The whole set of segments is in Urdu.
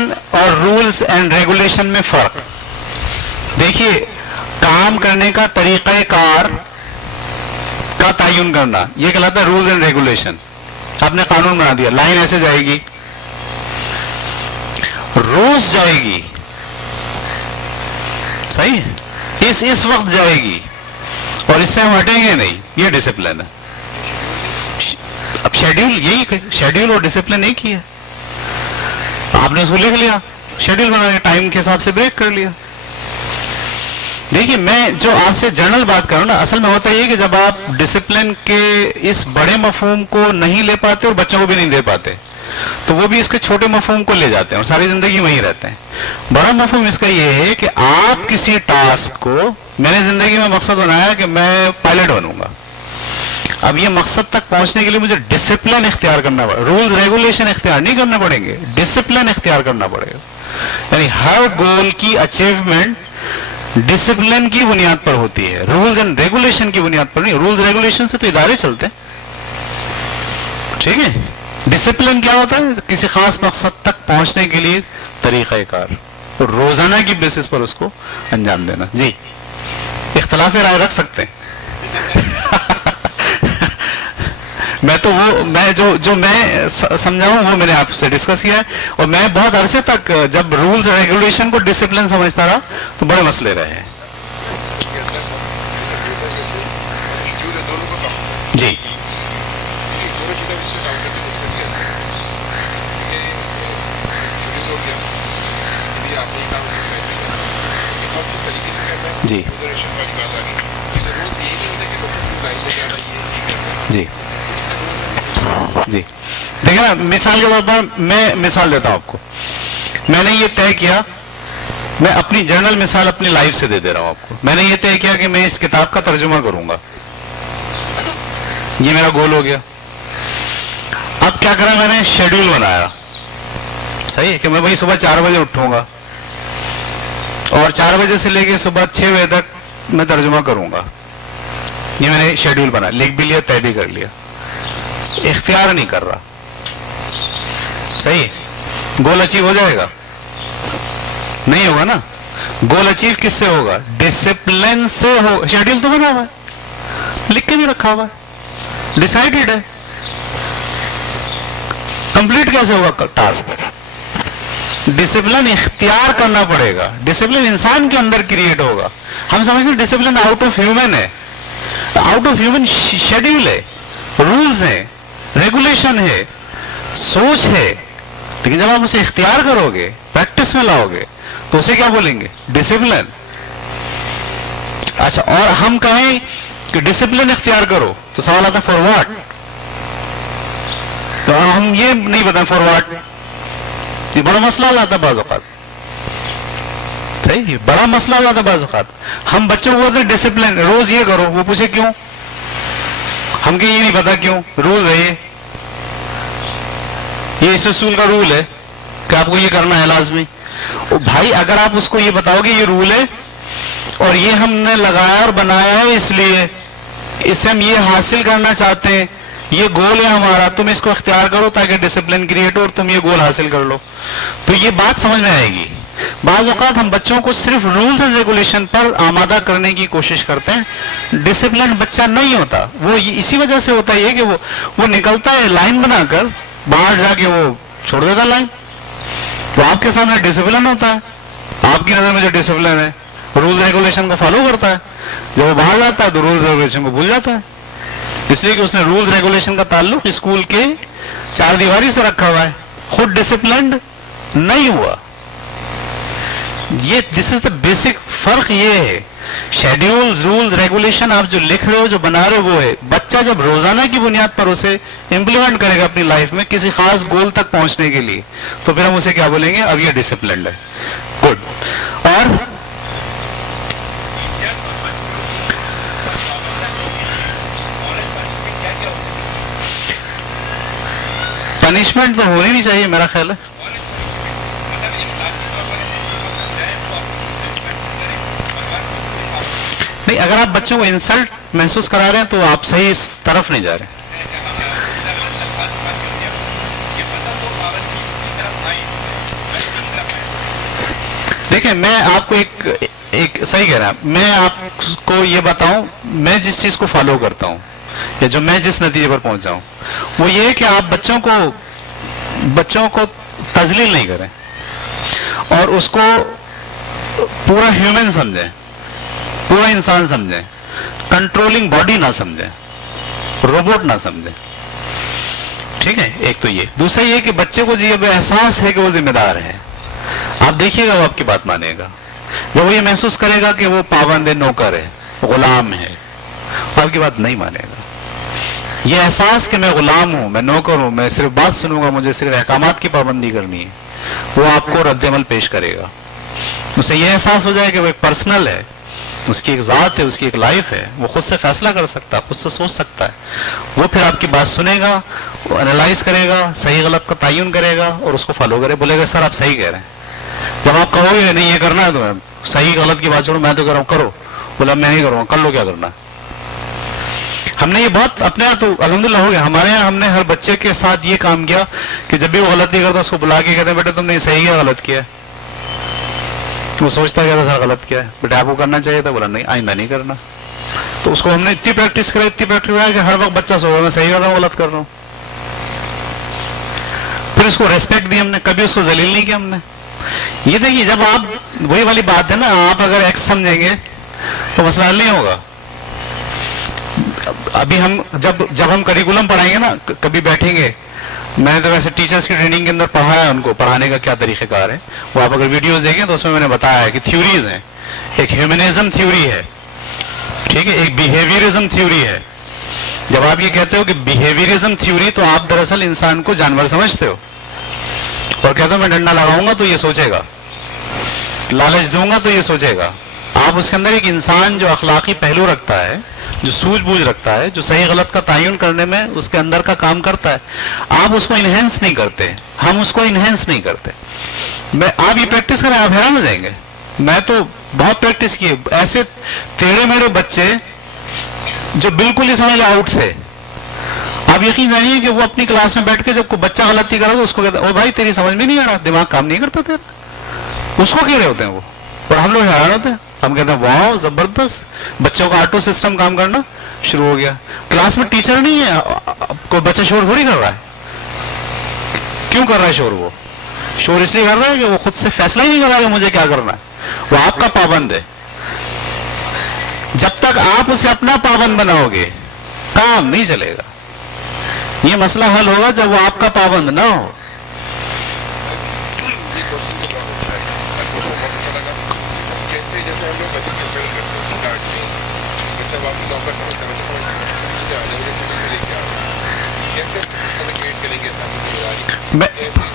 ڈسپلن اور رولز اینڈ ریگولیشن میں فرق. دیکھیے کام کرنے کا طریقہ کار کا تعین کرنا یہ کہلاتا ہے رولز اینڈ ریگولیشن. آپ نے قانون بنا دیا, لائن ایسے جائے گی, روز جائے گی, صحیح, اس وقت جائے گی اور اس سے ہم ہٹیں گے نہیں, یہ ڈسپلن ہے. اب شیڈیول, یہی شیڈیول اور ڈسپلن ایک ہی ہے. آپ نے اس کو لکھ لیا, شیڈیول بنا کے ٹائم کے حساب سے بریک کر لیا. دیکھیے میں جو آپ سے جنرل بات کروں نا, اصل میں ہوتا یہ کہ جب آپ ڈسپلن کے اس بڑے مفہوم کو نہیں لے پاتے اور بچوں کو بھی نہیں دے پاتے تو وہ بھی اس کے چھوٹے مفہوم کو لے جاتے ہیں اور ساری زندگی وہیں رہتے ہیں. بڑا مفہوم اس کا یہ ہے کہ آپ کسی ٹاسک کو, میں نے زندگی میں مقصد بنایا کہ میں پائلٹ بنوں گا, اب یہ مقصد تک پہنچنے کے لیے مجھے ڈسپلن اختیار کرنا پڑے, رولز ریگولیشن اختیار نہیں کرنا پڑیں گے, ڈسپلن اختیار کرنا پڑے گا. یعنی ہر گول کی اچیومنٹ ڈسپلن کی بنیاد پر ہوتی ہے, رولز اینڈ ریگولیشن کی بنیاد پر نہیں. رولز ریگولیشن سے تو ادارے چلتے ہیں, ٹھیک ہے. ڈسپلن کیا ہوتا ہے؟ کسی خاص مقصد تک پہنچنے کے لیے طریقہ کار, روزانہ کی بیسس پر اس کو انجام دینا. جی اختلاف رائے رکھ سکتے ہیں. میں جو میں سمجھاؤں وہ میں نے آپ سے ڈسکس کیا ہے, اور میں بہت عرصے تک جب رولز ریگولیشن کو ڈسپلن سمجھتا رہا تو بڑے مسئلے رہے ہیں. جی جی جی جی دیکھیں نا, مثال کے طور پر میں مثال دیتا ہوں آپ کو. میں نے یہ طے کیا, میں اپنی جنرل مثال اپنی لائف سے دے رہا ہوں آپ کو. میں نے یہ طے کیا کہ میں اس کتاب کا ترجمہ کروں گا, یہ میرا گول ہو گیا. اب کیا کرا, میں نے شیڈیول بنایا, صحیح ہے, کہ میں بھائی صبح 4 بجے اٹھوں گا اور 4 بجے سے لے کے صبح 6 بجے تک میں ترجمہ کروں گا. یہ میں نے شیڈیول بنا, لکھ بھی لیا, طے بھی کر لیا. اختیار نہیں کر رہا, صحیح. گول اچیو ہو جائے گا؟ نہیں ہوگا نا. گول اچیو کس سے ہوگا؟ ڈسپلن سے ہو. شیڈیول تو بنا ہوا ہے, لکھ کے بھی رکھا ہوا ہے, ڈیسائیڈڈ ہے. کمپلیٹ کیسے ہوگا ٹاسک؟ ڈسپلن اختیار کرنا پڑے گا. ڈسپلن انسان کے اندر کریٹ ہوگا. ہم سمجھتے ہیں ڈسپلن آؤٹ آف ہیومن ہے. آؤٹ آف ہیومن شیڈیول ہے, رولز ہیں, ریگولیشن ہے, سوچ ہے. لیکن جب آپ اسے اختیار کرو گے, پریکٹس میں لاؤ گے, تو اسے کیا بولیں گے؟ ڈسپلن. اچھا, اور ہم کہیں کہ ڈسپلن اختیار کرو تو سوال آتا ہے فار واٹ. تو ہم یہ نہیں بتائیں فار واٹ, یہ بڑا مسئلہ لاتا ہے بعض اوقات. صحیح, بڑا مسئلہ لاتا ہے بعض اوقات. ہم بچوں کو بولتے ہیں ڈسپلن, روز یہ کرو. وہ پوچھے کیوں؟ ہم کہ یہ نہیں پتا کیوں, رول ہے یہ اس اصول کا رول ہے کہ آپ کو یہ کرنا ہے لازمی. بھائی اگر آپ اس کو یہ بتاؤ گے یہ رول ہے اور یہ ہم نے لگایا اور بنایا ہے اس لیے, اس سے ہم یہ حاصل کرنا چاہتے ہیں, یہ گول ہے ہمارا, تم اس کو اختیار کرو تاکہ ڈسپلن کریٹ ہو اور تم یہ گول حاصل کر لو, تو یہ بات سمجھ میں آئے گی. بعض اوقات ہم بچوں کو صرف رولز اینڈ ریگولیشن پر آمادہ کرنے کی کوشش کرتے ہیں. ڈسپلن بچہ نہیں ہوتا. وہ اسی وجہ سے ہوتا ہے کہ وہ نکلتا ہے لائن بنا کر, باہر جا کے وہ چھوڑ دیتا لائن. تو آپ کے سامنے ڈسپلن ہوتا ہے, آپ کی نظر میں جو ڈسپلن ہے رول ریگولیشن کو فالو کرتا ہے. جب وہ باہر جاتا ہے تو رول ریگولیشن کو بھول جاتا ہے, اس لیے کہ اس نے رولز ریگولیشن کا تعلق اسکول کے 4 دیواری سے رکھا ہوا ہے, خود ڈسپلنڈ نہیں ہوا. یہ دس از دا بیسک فرق. یہ ہے شیڈیول, رولز ریگولیشن آپ جو لکھ رہے ہو, جو بنا رہے ہو, وہ ہے. بچہ جب روزانہ کی بنیاد پر اسے امپلیمنٹ کرے گا اپنی لائف میں کسی خاص گول تک پہنچنے کے لیے, تو پھر ہم اسے کیا بولیں گے؟ اب یہ ڈسپلنڈ ہے. گڈ. اور پنشمنٹ تو ہونی نہیں چاہیے میرا خیال ہے. نہیں, اگر آپ بچوں کو انسلٹ محسوس کرا رہے ہیں تو آپ صحیح اس طرف نہیں جا رہے. دیکھیں میں آپ کو ایک صحیح کہہ رہا ہوں، میں آپ کو یہ بتاؤں، میں جس چیز کو فالو کرتا ہوں یا جو میں جس نتیجے پر پہنچا ہوں وہ یہ ہے کہ آپ بچوں کو تذلیل نہیں کریں اور اس کو پورا ہیومن سمجھیں، پورا انسان سمجھیں، کنٹرولنگ باڈی نہ سمجھیں، روبوٹ نہ سمجھیں، ٹھیک ہے؟ ایک تو یہ، دوسرا یہ کہ بچے کو یہ احساس ہے کہ وہ ذمہ دار ہے، آپ دیکھیے گا وہ آپ کی بات مانے گا جب وہ یہ محسوس کرے گا کہ وہ پابند ہے، نوکر ہے، غلام ہے، آپ کی بات نہیں مانے گا۔ یہ احساس کہ میں غلام ہوں، میں نوکر ہوں، میں صرف بات سنوں گا، مجھے صرف احکامات کی پابندی کرنی ہے، وہ آپ کو رد عمل پیش کرے گا۔ اسے یہ احساس ہو جائے کہ وہ ایک پرسنل ہے، اس کی ایک ذات ہے، اس کی ایک لائف ہے، وہ خود سے فیصلہ کر سکتا ہے، خود سے سوچ سکتا ہے، وہ پھر آپ کی بات سنے گا، وہ انالائز کرے گا، صحیح غلط کا تعین کرے گا اور اس کو فالو کرے، بولے گا سر آپ صحیح کہہ رہے ہیں۔ جب آپ کہو گے نہیں یہ کرنا ہے تو صحیح غلط کی بات چھوڑو، میں تو کہہ رہا ہوں کرو، بولا میں نہیں کروں گا، کر لو کیا کرنا۔ ہم نے یہ بہت اپنے یہاں تو الحمدللہ ہو گیا، ہمارے یہاں ہم نے ہر بچے کے ساتھ یہ کام کیا کہ جب بھی وہ غلط نہیں کرتا اس کو بلا کے کہتے ہیں بیٹے تم نے صحیح کیا غلط کیا ہے، وہ سوچتا ہے سر غلط کیا ہے، بیٹے آپ کو کرنا چاہیے تھا، بولا نہیں آئندہ نہیں کرنا۔ تو اس کو ہم نے اتنی پریکٹس کرائی کہ ہر وقت بچہ سو رہا میں صحیح کر رہا ہوں غلط کر رہا ہوں۔ پھر اس کو ریسپیکٹ دی ہم نے، کبھی اس کو ذلیل نہیں کیا ہم نے۔ یہ دیکھیے جب آپ وہی والی بات ہے نا، آپ اگر ایکس سمجھیں گے تو مسئلہ حل نہیں ہوگا۔ ابھی ہم جب ہم کریکولم پڑھائیں گے نا، کبھی بیٹھیں گے، میں نے تو ویسے ٹیچرز کی ٹریننگ کے اندر پڑھایا ان کو، پڑھانے کا کیا طریقہ کار ہے، وہ آپ اگر ویڈیوز دیکھیں تو اس میں نے بتایا ہے کہ تھیوریز ہیں، ایک ہیومنزم تھیوری ہے، ٹھیک ہے، ایک بیہیویئرزم تھیوری ہے۔ جب آپ یہ کہتے ہو کہ بیہیویئرزم تھیوری تو آپ دراصل انسان کو جانور سمجھتے ہو اور کہتے ہو میں ڈنڈا لگاؤں گا تو یہ سوچے گا، لالچ دوں گا تو یہ سوچے گا۔ آپ اس کے اندر ایک انسان جو اخلاقی پہلو رکھتا ہے، جو سوجھ بوجھ رکھتا ہے، جو صحیح غلط کا تعین کرنے میں اس کے اندر کا کام کرتا ہے، آپ اس کو انہینس نہیں کرتے، ہم اس کو انہینس نہیں کرتے۔ آپ یہ پریکٹس کریں آپ حیران ہو جائیں گے، میں تو بہت پریکٹس کی، ایسے ٹیڑھے میڑھے بچے جو بالکل ہی سمجھ آؤٹ تھے، آپ یقین جانیے کہ وہ اپنی کلاس میں بیٹھ کے جب کوئی بچہ غلطی کرا تو اس کو کہتا ہے او بھائی تیری سمجھ میں نہیں آ رہا، دماغ کام نہیں کرتا تیرا، اس کو کہہ رہے ہوتے ہیں وہ، اور ہم لوگ حیران ہوتے ہیں، ہم کہتے ہیں واو زبردست، بچوں کا آٹو سسٹم کام کرنا شروع ہو گیا۔ کلاس میں ٹیچر نہیں ہے، کوئی بچہ شور تھوڑی کر رہا ہے، کیوں کر رہا ہے شور؟ وہ شور اس لیے کر رہا ہے کہ وہ خود سے فیصلہ ہی نہیں کر رہا کہ مجھے کیا کرنا ہے، وہ آپ کا پابند ہے۔ جب تک آپ اسے اپنا پابند بناؤ گے کام نہیں چلے گا، یہ مسئلہ حل ہوگا جب وہ آپ کا پابند نہ ہو۔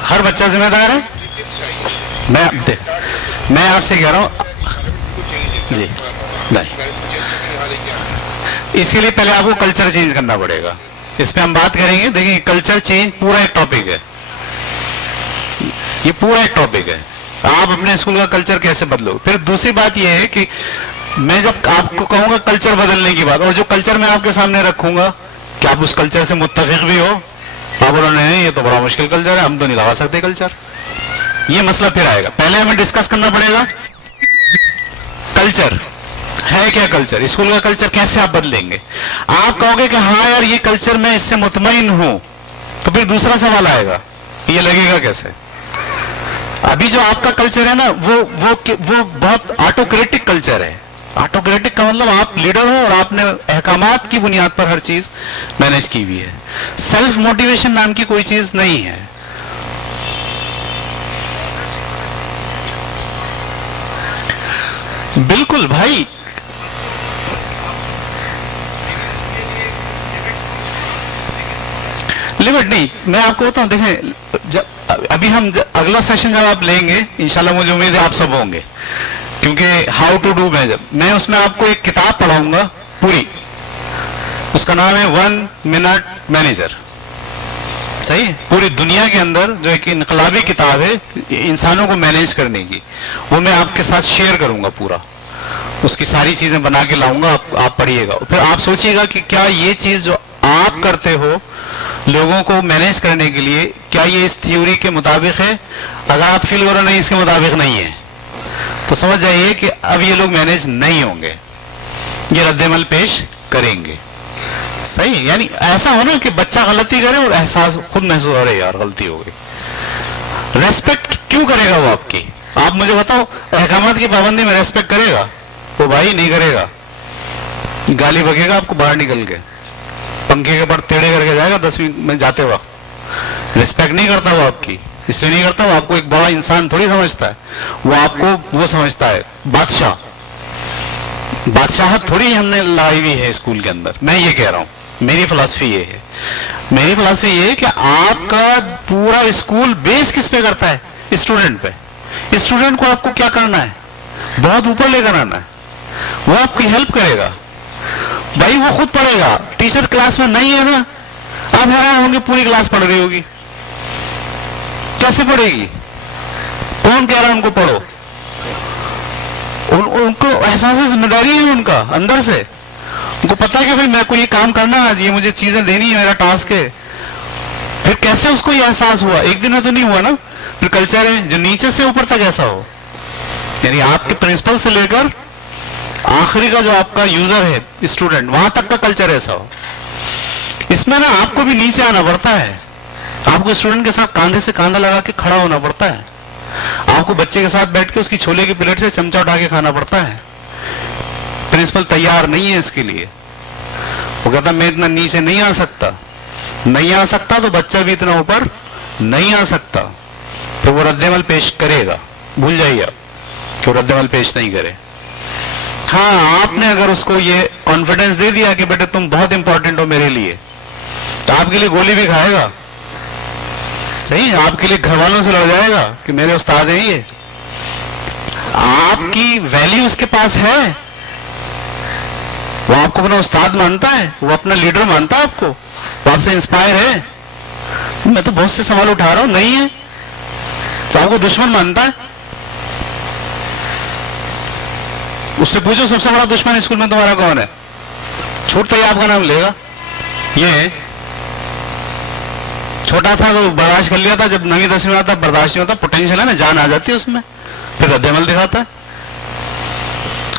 ہر بچہ ذمہ دار ہے، میں آپ سے کہہ رہا ہوں جی نہیں، اس کے لیے پہلے آپ کو کلچر چینج کرنا پڑے گا، اس پہ ہم بات کریں گے۔ دیکھیں کلچر چینج پورا ایک ٹاپک ہے، یہ پورا ایک ٹاپک ہے، آپ اپنے اسکول کا کلچر کیسے بدلو۔ پھر دوسری بات یہ ہے کہ میں جب آپ کو کہوں گا کلچر بدلنے کی بات، اور جو کلچر میں آپ کے سامنے رکھوں گا کہ آپ اس کلچر سے متفق بھی ہو، آپ بولو نہیں یہ تو بڑا مشکل کلچر ہے، ہم تو نہیں لگا سکتے کلچر، یہ مسئلہ پھر آئے گا۔ پہلے ہمیں ڈسکس کرنا پڑے گا کلچر ہے کیا، کلچر اسکول کا کلچر کیسے آپ بدلیں گے۔ آپ کہو گے کہ ہاں یار یہ کلچر میں اس سے مطمئن ہوں، تو پھر دوسرا سوال آئے گا یہ لگے گا کیسے۔ ابھی جو آپ کا کلچر ہے نا وہ بہت آٹوکریٹک کلچر ہے۔ آٹوکریٹک کا مطلب آپ لیڈر ہو اور آپ نے احکامات کی بنیاد پر ہر چیز مینج کی ہوئی ہے، سیلف موٹیویشن نام کی کوئی چیز نہیں ہے۔ بالکل بھائی، لمٹ نہیں، میں آپ کو بتاؤں، دیکھیں ابھی ہم اگلا سیشن جب آپ لیں گے انشاءاللہ مجھے امید ہے آپ سب ہوں گے، کیونکہ ہاؤ ٹو ڈو میں اس میں آپ کو ایک کتاب پڑھاؤں گا پوری، اس کا نام ہے 1 منٹ مینیجر، صحیح ہے، پوری دنیا کے اندر جو ایک انقلابی کتاب ہے انسانوں کو مینیج کرنے کی، وہ میں آپ کے ساتھ شیئر کروں گا پورا، اس کی ساری چیزیں بنا کے لاؤں گا، آپ پڑھیے گا، پھر آپ سوچئے گا کہ کیا یہ چیز جو آپ کرتے ہو لوگوں کو مینیج کرنے کے لیے کیا یہ اس تھیوری کے مطابق ہے۔ اگر آپ فیل کرو نہیں اس کے مطابق نہیں ہے تو سمجھ جائیے کہ اب یہ لوگ مینیج نہیں ہوں گے, یہ رد عمل پیش کریں گے. صحیح, یعنی ایسا ہونا کہ بچہ غلطی کرے اور احساس خود محسوس ہو رہے یار غلطی ہو گئی. ریسپیکٹ کیوں کرے گا وہ آپ کی؟ آپ مجھے بتاؤ, احکامات کی پابندی میں ریسپیکٹ کرے گا وہ؟ بھائی نہیں کرے گا, گالی بکے گا آپ کو باہر نکل کے, پنکھے کے اوپر ٹیڑھے کر کے جائے گا 10ویں میں جاتے وقت. ریسپیکٹ نہیں کرتا وہ آپ کی, اس لیے نہیں کرتا, وہ آپ کو ایک بڑا انسان تھوڑی سمجھتا ہے, وہ آپ کو وہ سمجھتا ہے بادشاہ. بادشاہت تھوڑی ہم نے لائی ہوئی ہے اسکول کے اندر. میں یہ کہہ رہا ہوں, میری فلسفی یہ ہے, میری فلسفی یہ ہے کہ آپ کا پورا اسکول بیس کس پہ کرتا ہے؟ اسٹوڈنٹ پہ. اسٹوڈنٹ کو آپ کو کیا کرنا ہے؟ بہت اوپر لے کر آنا ہے. وہ آپ کی ہیلپ کرے گا بھائی, وہ خود پڑھے گا. ٹیچر کلاس میں نہیں ہے نا, آپ حیران ہوں گے پوری کلاس پڑھ رہی ہوگی, کیسے پڑھے گی؟ کون کہہ رہا ہے ان کو پڑھو؟ ان کو احساس ذمہ داری ہے ان کا اندر سے, ان کو پتا ہے کہ بھائی میں کو یہ کام کرنا ہے, آج یہ مجھے چیزیں دینی ہے, میرا ٹاسک ہے. پھر کیسے اس کو یہ احساس ہوا؟ ایک دن میں تو نہیں ہوا نا. پھر کلچر ہے جو نیچے سے اوپر تک ایسا ہو, یعنی آپ کے پرنسپل سے لے کر آخری کا جو آپ کا یوزر ہے اسٹوڈنٹ, وہاں تک کا کلچر ایسا ہو. اس میں نا آپ کو بھی نیچے آنا پڑتا ہے, آپ کو اسٹوڈنٹ کے ساتھ کاندھے سے کاندھا لگا کے کھڑا ہونا پڑتا ہے, آپ کو بچے کے ساتھ بیٹھ کے اس کی چھولے کی پلیٹ سے چمچہ اٹھا کے کھانا پڑتا ہے. پرنسپل تیار نہیں ہے اس کے لیے, وہ کہتا میں اتنا نیچے نہیں آ سکتا. نہیں آ سکتا تو بچہ بھی اتنا اوپر نہیں آ سکتا. پھر وہ رد عمل پیش کرے گا, بھول جائیے آپ کہ وہ رد عمل پیش نہیں کرے. ہاں, آپ نے اگر اس کو یہ کانفیڈنس دے دیا کہ بیٹے تم بہت امپورٹنٹ ہو میرے لیے, تو آپ کے لیے گولی بھی کھائے گا. صحیح, آپ کے لیے گھر والوں سے لڑ جائے گا کہ میرے استاد ہیں یہ. آپ کی ویلیو اس کے پاس ہے, وہ آپ کو اپنا استاد مانتا ہے, وہ اپنا لیڈر مانتا ہے آپ کو, وہ آپ سے انسپائر ہے. میں تو بہت سے سوال اٹھا رہا ہوں, نہیں ہے تو آپ کو دشمن مانتا ہے. اس سے پوچھو سب سے بڑا دشمن اسکول میں تمہارا کون ہے؟ چھوٹتا ہی آپ کا نام لے گا. یہ چھوٹا تھا تو برداشت کر لیا تھا, جب 9ویں 10ویں میں آتا برداشت نہیں ہوتا, پوٹینشیل ہے نا, جان آ جاتی ہے اس میں, پھر رد عمل دکھاتا ہے.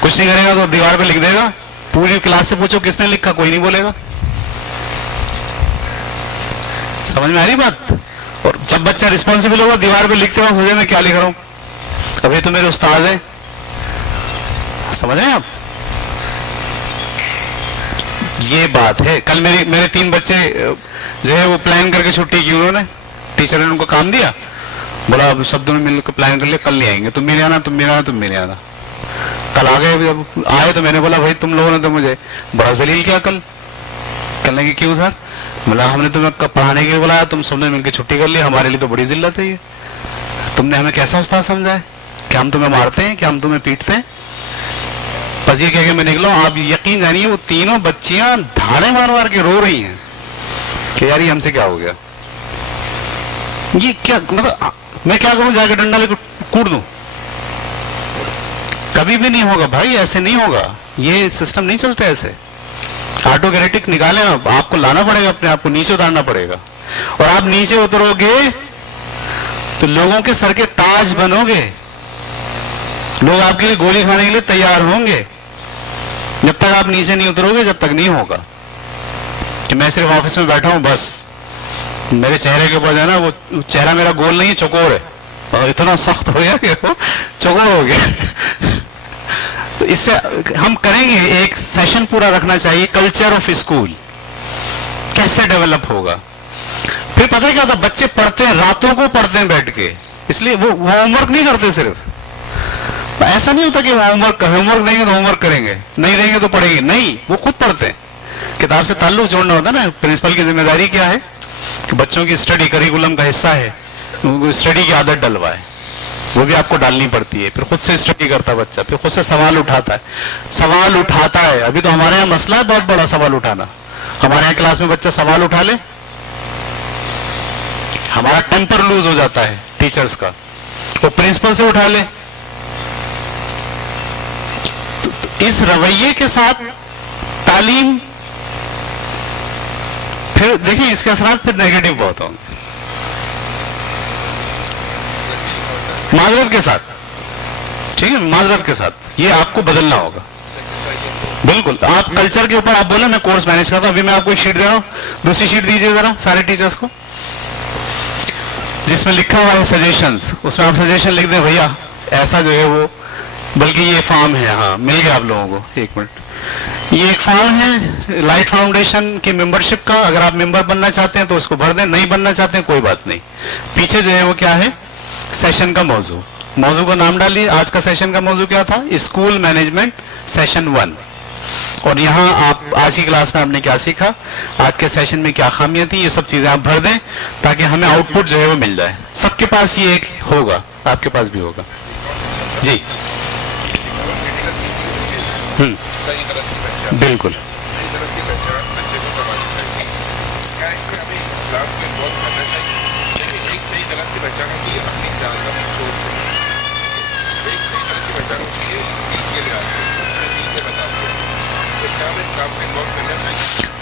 کچھ نہیں کرے گا تو دیوار پہ لکھ دے گا. پوری کلاس سے پوچھو کس نے لکھا, کوئی نہیں بولے گا. سمجھ میں آ رہی بات؟ اور جب بچہ ریسپانسبل ہوگا, دیوار پہ لکھتے ہو, سوچے میں کیا لکھ رہا ہوں, ابھی تو میرے استاد ہیں. سمجھ رہے ہیں آپ؟ یہ بات ہے. کل میرے 3 بچے جو ہے وہ پلان کر کے چھٹی کی, انہوں نے, ٹیچر نے ان کو کام دیا, بولا اب سب دونوں مل کے پلان کر لیا, کل نہیں آئیں گے, تم بھی نہیں آنا, تم بھی نہیں آنا, تم بھی نہیں آنا. کل آ گئے. جب آئے تو میں نے بولا بھائی تم لوگوں نے تو مجھے بڑا ذلیل کیا کل. کہنے کہ کیوں سر؟ بولا ہم نے تمہیں پڑھانے کے لیے بلایا, تم سب نے مل کے چھٹی کر لی, ہمارے لیے تو بڑی ذلت ہے یہ. تم نے ہمیں کیسا استاد سمجھا ہے کہ ہم تمہیں مارتے ہیں, کہ ہم تمہیں پیٹتے ہیں؟ بس یہ کہہ کے میں نکلا. آپ یقین جانیے وہ تینوں بچیاں دھاڑے مار مار کے رو رہی ہیں کہ یار یہ ہم سے کیا ہو گیا, یہ کیا, مطلب میں کیا کروں, جا کے ڈنڈا لے کے کوٹ دوں؟ کبھی بھی نہیں ہوگا بھائی, ایسے نہیں ہوگا, یہ سسٹم نہیں چلتا ایسے. آٹوکریٹک نکالیں آپ کو لانا پڑے گا, اپنے آپ کو نیچے اتارنا پڑے گا. اور آپ نیچے اترو گے تو لوگوں کے سر کے تاج بنو گے, لوگ آپ کے لیے گولی کھانے کے لیے تیار ہوں گے. جب تک آپ نیچے نہیں اترو گے, جب تک نہیں ہوگا کہ میں صرف آفس میں بیٹھا ہوں, بس میرے چہرے کے اوپر جو ہے نا, وہ چہرہ میرا گول نہیں ہے, چوکور ہے, اور اتنا سخت ہو گیا کہ وہ چوکور ہو گیا. تو اس سے ہم کریں گے, ایک سیشن پورا رکھنا چاہیے, کلچر آف اسکول کیسے ڈیولپ ہوگا. پھر پتہ ہے کیا ہوتا, بچے پڑھتے ہیں, راتوں کو پڑھتے ہیں بیٹھ کے, اس لیے وہ ہوم ورک نہیں کرتے. صرف ایسا نہیں ہوتا کہ ہوم ورک دیں گے تو ہوم ورک کریں گے, نہیں دیں گے تو پڑھیں گے, نہیں, وہ خود پڑھتے ہیں. کتاب سے تعلق جوڑنا ہوتا ہے نا. پرنسپل کی ذمہ داری کیا ہے کہ بچوں کی اسٹڈی کریکولم کا حصہ ہے, اسٹڈی کی عادت ڈلوائے, وہ بھی آپ کو ڈالنی پڑتی ہے. پھر خود سے اسٹڈی کرتا ہے بچہ, پھر خود سے سوال اٹھاتا ہے. ابھی تو ہمارے یہاں مسئلہ ہے بہت بڑا سوال اٹھانا. ہمارے یہاں کلاس میں بچہ سوال اٹھا لے, ہمارا ٹیمپر لوز ہو جاتا ہے ٹیچرز کا. وہ پرنسپل سے اٹھا لے. اس رویے کے ساتھ تعلیم, پھر دیکھیں اس کے اثرات پھر نیگیٹو بہت ہوں گے. معذرت کے ساتھ ٹھیک ہے, معذرت کے ساتھ یہ آپ کو بدلنا ہوگا. بالکل, آپ کلچر کے اوپر آپ بولے میں کورس مینج کرتا ہوں. ابھی میں آپ کو ایک شیٹ دے رہا ہوں, دوسری شیٹ دیجیے ذرا سارے ٹیچرس کو, جس میں لکھا ہوا ہے سجیشنز. اس میں آپ سجیشن لکھ دیں بھیا ایسا جو ہے وہ, بلکہ یہ فارم ہے, ہاں مل گیا آپ لوگوں کو, ایک منٹ. یہ ایک فارم ہے لائٹ فاؤنڈیشن کی ممبرشپ کا. اگر آپ ممبر بننا چاہتے ہیں تو اس کو بھر دیں, نہیں بننا چاہتے ہیں کوئی بات نہیں. پیچھے جو ہے وہ کیا ہے, سیشن کا موضوع, موضوع کا نام ڈالیے. آج کا سیشن کا موضوع کیا تھا, اسکول مینجمنٹ سیشن 1. اور یہاں آپ آج کی کلاس میں آپ نے کیا سیکھا, آج کے سیشن میں کیا خامیاں تھیں, یہ سب چیزیں آپ بھر دیں تاکہ ہمیں آؤٹ پٹ جو ہے وہ مل جائے. سب کے پاس یہ ایک ہوگا, آپ کے پاس بھی ہوگا. جی بالکل.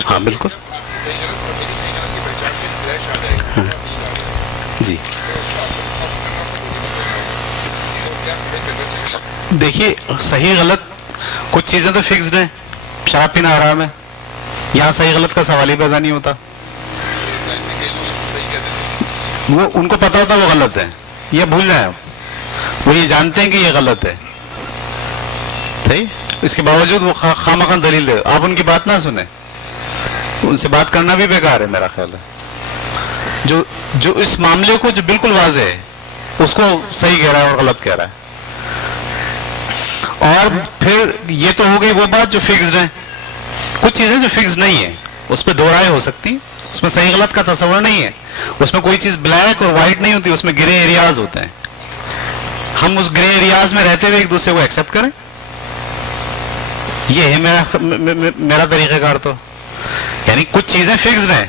ہاں بالکل. جی دیکھیے, صحیح غلط کچھ چیزیں تو فکسڈ ہیں. شراب پینا حرام ہے, یہاں صحیح غلط کا سوال ہی پیدا نہیں ہوتا. وہ ان کو پتا ہوتا وہ غلط ہے, یہ بھول جائیں, وہ یہ جانتے ہیں کہ یہ غلط ہے. صحیح, اس کے باوجود وہ خواہ دلیل دے. آپ ان کی بات نہ سنیں, ان سے بات کرنا بھی بیکار ہے میرا خیال ہے. جو اس معاملے کو جو بالکل واضح ہے اس کو صحیح کہہ رہا ہے اور غلط کہہ رہا ہے. اور پھر یہ تو ہو گئی وہ بات جو فکسڈ ہے. کچھ چیزیں جو فکسڈ نہیں ہے اس پہ دو رائے ہو سکتی, اس میں صحیح غلط کا تصور نہیں ہے. اس میں کوئی چیز بلیک اور وائٹ نہیں ہوتی, اس میں گرے ایریاز ہوتے ہیں. ہم اس گرے ایریاز میں رہتے ہوئے ایک دوسرے کو ایکسپٹ کریں, یہ ہے میرا طریقہ کار. تو یعنی کچھ چیزیں فکسڈ ہیں,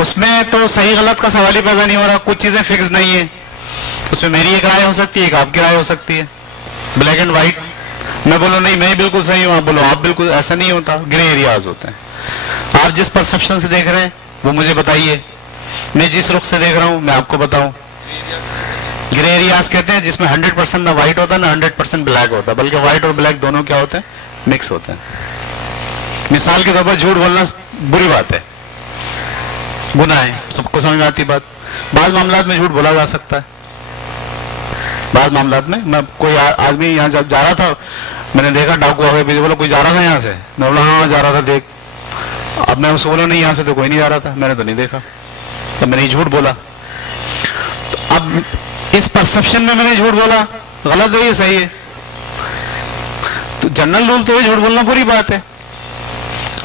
اس میں تو صحیح غلط کا سوال ہی پیدا نہیں ہو رہا. کچھ چیزیں فکس نہیں ہیں, اس میں میری ایک رائے ہو سکتی ہے, ایک آپ کی رائے ہو سکتی ہے. بلیک اینڈ وائٹ, میں بولوں نہیں میں بالکل صحیح ہوں, آپ بولو آپ بالکل, ایسا نہیں ہوتا. گرے ایریاز ہوتے ہیں. آپ جس پرسپشن سے دیکھ رہے ہیں وہ مجھے بتائیے, میں جس رخ سے دیکھ رہا ہوں میں آپ کو بتاؤں. گرے ایریاز کہتے ہیں جس میں 100% نہ وائٹ ہوتا نہ 100% بلیک ہوتا, بلکہ وائٹ اور بلیک دونوں کیا ہوتے ہیں, مکس ہوتے ہیں. مثال کے طور پر جھوٹ بولنا بری بات ہے, گناہ ہے, سب کو سمجھ میں آتی بات. بعض معاملات میں جھوٹ بولا جا سکتا ہے, بعض معاملات میں. میں کوئی آدمی یہاں جب جا رہا تھا, میں نے دیکھا ڈاکو آ گئے, بولا کوئی جا رہا تھا یہاں سے, میں بولا ہاں جا رہا تھا دیکھ. اب میں اس کو بولا نہیں یہاں سے تو کوئی نہیں جا رہا تھا, میں نے تو نہیں دیکھا, تو میں نے جھوٹ بولا. تو اب اس پرسپشن میں نے جھوٹ بولا, غلط ہے یہ صحیح ہے. تو جنرل رول تو یہ جھوٹ بولنا بری بات ہے,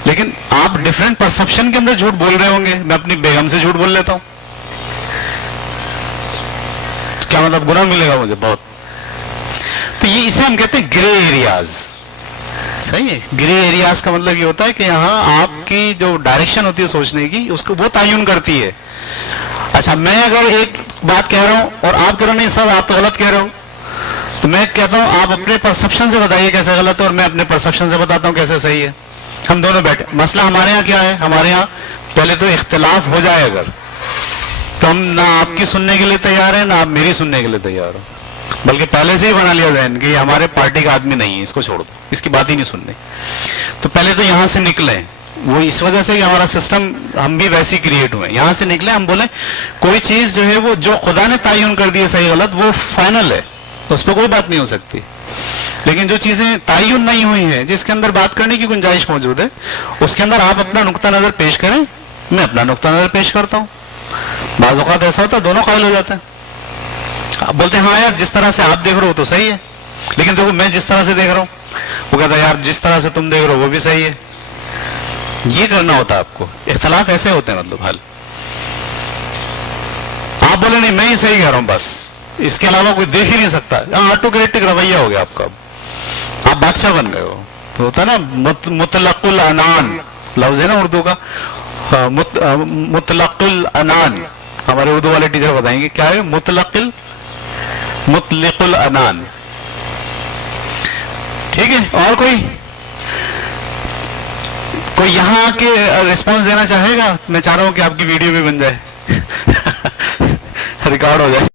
لیکن آپ ڈفرینٹ پرسپشن کے اندر جھوٹ بول رہے ہوں گے. میں اپنی بیگم سے جھوٹ بول لیتا ہوں, کیا مطلب گناہ ملے گا مجھے بہت. تو یہ اسے ہم کہتے ہیں گرے ایریاز. صحیح ہے, گرے ایریاز کا مطلب یہ ہوتا ہے کہ یہاں آپ کی جو ڈائریکشن ہوتی ہے سوچنے کی, اس کو وہ تعین کرتی ہے. اچھا, میں اگر ایک بات کہہ رہا ہوں اور آپ کہہ رہے ہو نہیں سر آپ تو غلط کہہ رہے ہو, تو میں کہتا ہوں آپ اپنے پرسپشن سے بتائیے کیسے غلط ہے, اور میں اپنے پرسپشن سے بتاتا ہوں کیسے صحیح ہے. ہم دونوں بیٹھے, مسئلہ ہمارے ہاں کیا ہے, ہمارے ہاں پہلے تو اختلاف ہو جائے اگر, تو ہم نہ آپ کی سننے کے لیے تیار ہیں نہ آپ میری سننے کے لیے تیار ہو, بلکہ پہلے سے ہی بنا لیا ذہن کہ یہ ہمارے پارٹی کا آدمی نہیں ہے, اس کو چھوڑ دو, اس کی بات ہی نہیں سننی. تو پہلے تو یہاں سے نکلیں, وہ اس وجہ سے کہ ہمارا سسٹم ہم بھی ویسی کریٹ ہوئے, یہاں سے نکلیں, ہم بولیں کوئی چیز جو ہے وہ جو خدا نے تعین کر دی ہے صحیح غلط وہ فائنل ہے, تو اس پہ کوئی بات نہیں ہو سکتی. لیکن جو چیزیں تعین نہیں ہوئی ہیں, جس کے اندر بات کرنے کی گنجائش موجود ہے, اس کے اندر آپ اپنا نقطہ نظر پیش کریں, میں اپنا نقطہ نظر پیش کرتا ہوں. بعض اوقات ایسا ہوتا ہے دونوں قائل ہو جاتے ہیں, آپ بولتے ہیں ہاں یار جس طرح سے آپ دیکھ رہے ہو تو صحیح ہے, لیکن دیکھو میں جس طرح سے دیکھ رہا ہوں, وہ کہتا ہے یار جس طرح سے تم دیکھ رہے ہو وہ بھی صحیح ہے. یہ کرنا ہوتا ہے آپ کو. اختلاف ایسے ہوتے ہیں, مطلب حل. آپ بولے نہیں میں ہی صحیح کہہ رہا ہوں بس, اس کے علاوہ کوئی دیکھ ہی نہیں سکتا, آٹوکریٹک رویہ ہو گیا آپ کا, آپ بادشاہ بن گئے ہو. تو ہوتا ہے نا مطلق العنان, لفظ ہے نا اردو کا, مطلق العنان. ہمارے اردو والے ٹیچر بتائیں گے کیا ہے مطلق العنان. ٹھیک ہے, اور کوئی یہاں کے ریسپانس دینا چاہے گا؟ میں چاہ رہا ہوں کہ آپ کی ویڈیو بھی بن جائے, ریکارڈ ہو جائے.